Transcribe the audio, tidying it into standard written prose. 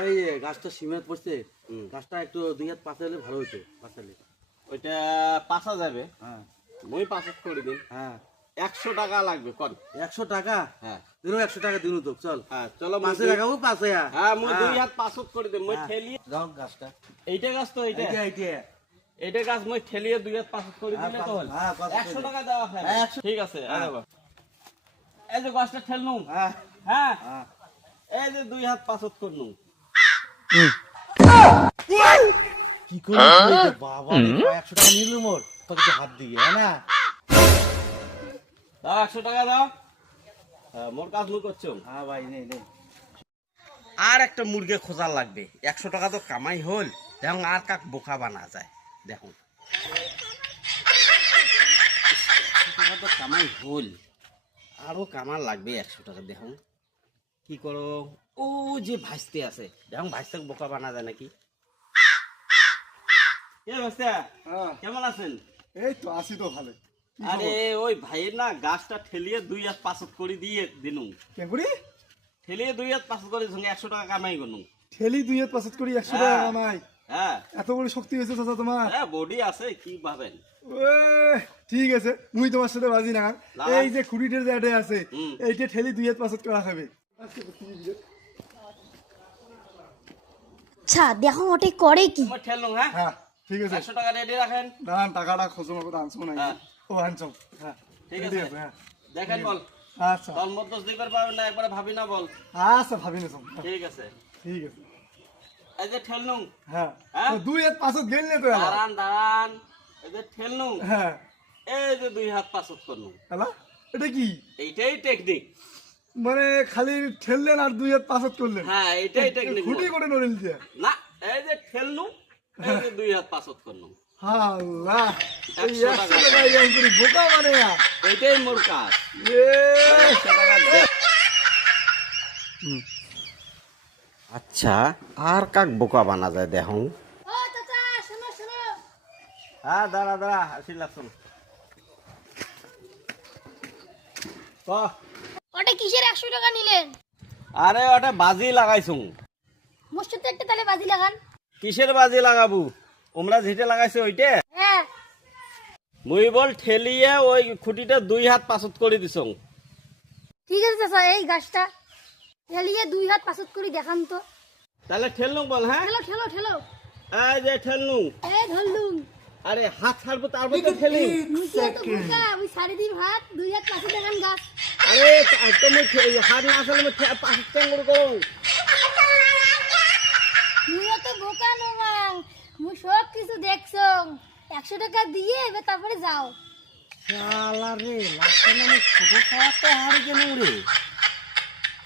আর এই গাছটা সিমেন্ট পড়ছে, গাছটা একটু 2 হাত পাশে হলে ভালো হতো। পাশালে ওইটা পাশা যাবে। হ্যাঁ মই পাশা করে দিন। হ্যাঁ 100 টাকা লাগবে কোন? 100 টাকা? হ্যাঁ দিনো 100 টাকা দিনো তো চল। হ্যাঁ চলো পাশে লাগাবো পাশে। হ্যাঁ মই 2 হাত পাশত করে দিন। মই ঠেলিয়ে যাও গাছটা এইটা গাছ তো এইটা এইটা এইটা গাছ মই ঠেলিয়ে 2 হাত পাশত করে দিলে তো হল। হ্যাঁ 100 টাকা দেওয়া হয়। ঠিক আছে আরে এই যে গাছটা ঠেলনু। হ্যাঁ হ্যাঁ হ্যাঁ এই যে 2 হাত পাশত করনু। কি করে বাবা 100 টাকা নিলু মোর তোকে তো হাত দিয়ে না। দাও 100 টাকা দাও। মোর কাজ মুই করছো। হ্যাঁ ভাই নেই নেই আর একটা মুরগি খোঁজার লাগবে। 100 টাকা তো কামাই হল, দেখুন আর কাক বোকা বানা যায়। দেখুন 100 টাকা তো কামাই হল, আরো কামার লাগবে 100 টাকা। দেখুন কি করো, ও যে ভাজতে আছে, দেখুন ভাজতে বোকা বানা যায় নাকি। কে ভাজতে কেমন আছেন? এই তো আসি তো ভালো। আরে ওই ভাইয়ের না গাছটা ঠেলিয়ে 2 হাত পাঁচত করে দিয়ে দিনু। কে করি ঠেলিয়ে 2 হাত পাঁচত করে সঙ্গে 100 টাকা কামাই করনু। ঠেলি 2 হাত পাঁচত করি 100 টাকা কামাই? হ্যাঁ এত বড় শক্তি হয়েছে চাচা তোমার? হ্যাঁ বডি আছে, কি ভাবেন। ঠিক আছে, মুই তোমার সাথে বাজি না। এই যে খুঁড়িটের যে আটে আছে, হুম। এইটা ঠেলি 2 হাত পাঁচত করা খাবে। আচ্ছা দেখো ওটা করে কি? মই ঠেলনু। হ্যাঁ হ্যাঁ ঠিক আছে, 100 টাকা রেডি রাখেন। দাঁড়ান টাকাটা খোঁজো মতো আনছো না। হ্যাঁ। ও আনছো। হ্যাঁ ঠিক ready আছে হ্যাঁ দেখেন বল। আচ্ছা দল মত দিবার পাবেন না, একবারে ভাবি না বল। আচ্ছা ভাবি না সব। ঠিক আছে ঠিক আছে এই যে ঠেলনু। হ্যাঁ হ্যাঁ? 2 হাত পাঁচত গেল না তো এলা। দাঁড়ান দাঁড়ান, এই যে ঠেলনু, হ্যাঁ এই যে 2 হাত পাঁচত করনু। এলা এটা কি এইটাই টেকনিক। মানে খালি ঠেললেন আর 2 হাত পাঁচত করলেন? হ্যাঁ এইটাই টেকনিক। খুঁটি করে নড়িল যে। না এই যে ঠেলনু, এই যে 2 হাত পাঁচত করনু। আল্লাহ, এই 100 100 টাকা। টাকা ইয়াং করি বোকা মানে না। এইটাই মোর কাজ। এ 100 টাকা দে। আচ্ছা আর কাক বোকা বানা যায় দেখুন। ও চাচা শোনো শোনো। হ্যাঁ দাঁড়া দাঁড়া আসিলা শুন। ওটা কিসের 100 টাকা নিলেন? আরে ওটা বাজি লাগাইছুং। মোর সাথে একটা তালে বাজি লাগান। কিসের বাজি লাগাবো? ওমরা যেটা লাগাইছে ওইটা হ্যাঁ মুই বল ঠেলিয়ে ওই খুঁটিটা 2 হাত পাঁচত করে দিছং। ঠিক আছে চাচা, এই গাছটা ঠেলিয়ে 2 হাত পাঁচত করে দেখান তো। তাহলে ঠেলনু বল। হ্যাঁ ঠেলো ঠেলো ঠেলো। এই যে ঠেলনু। এই ধরলুম। আরে হাত ছাড়বো তারপর তো ঠেলি। মুখে তো বোকা, আমি সাড়ে দিন হাত 2 হাত পাঁচত দেখান গাছ। আরে তো মুই হাত না আসলে মুই পাঁচত চাঙ্গুর করো। মুইও তো বোকা নমাং, মুই সব কিছু দেখছো। 100 টাকা দিয়ে এবার তারপরে যাও। শালা রে লাস্টে মানে ছোট খাওয়া তো হার কেন রে।